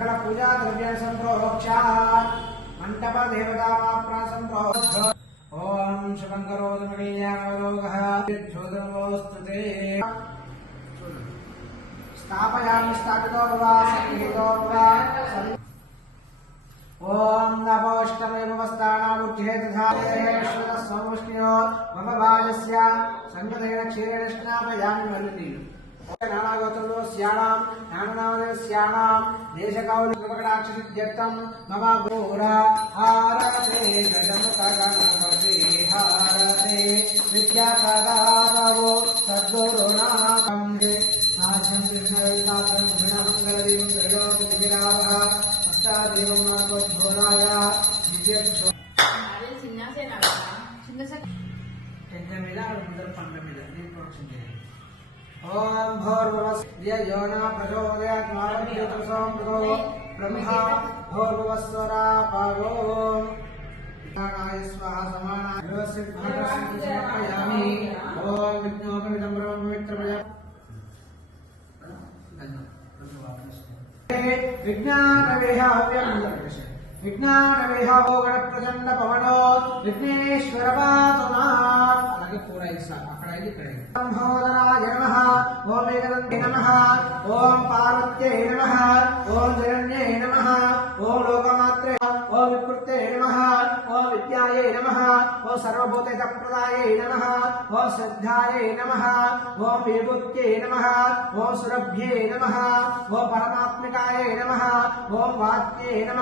सकल पूजा द्रव्य संप्रोक्ष्य मंडप देवता संप्रोक्ष्य ओम शुभंकरोदमणीयावलोकः ज्योतिर्वोस्तुते स्थापयामि स्थापितो वा संहितो वा ओम नभोष्टमेवस्तानामुच्ये तथा समष्टिनो मम बालस्य संगतेन क्षीरेण स्नापयामि वल्ली नानागोत्रो स्याणां नानानामस्याणां देशकौलिकपकटाक्षसिद्ध्यर्थं मम गोरा हारते जगमतगणपति हारते विद्याप्रदातवो सद्गुरुनाकं हे नाशं कृष्णवितापं घृणमङ्गलदेवं त्रयोदशिविरावः अष्टादेवं नाथोद्भोराय दिव्यक्षो ओम भोर्भुवस्स्य योना प्रचोदयात् मारभ्योतसोमृतो ब्रह्मा भोर्भुवस्वरा पावो पितानाय स्वाहा समानाय सिद्धार्थं समर्पयामि ओम विघ्नोपविदं ब्रह्ममित्रमय विज्ञानवेहो गणप्रचंड पवनो विघ्नेश्वर पातुमात् अलगे पूरा हिस्सा अక్కడ ఇది ఇక్కడ ब्रह्मोदराय नमः ओम एकदन्ते नमः ओम पार्वत्यै नमः ओम जगन्ये नमः ओम लोकमात्रे ओम विकृते नमः ओम विद्यायै नमः ओम सर्वभूतहितप्रदायै नमः ओम श्रद्धायै नमः ओम विभूत्यै नमः ओम सुरभ्ये नमः ओम परमात्मिकायै नमः ओम वाक्ये नमः।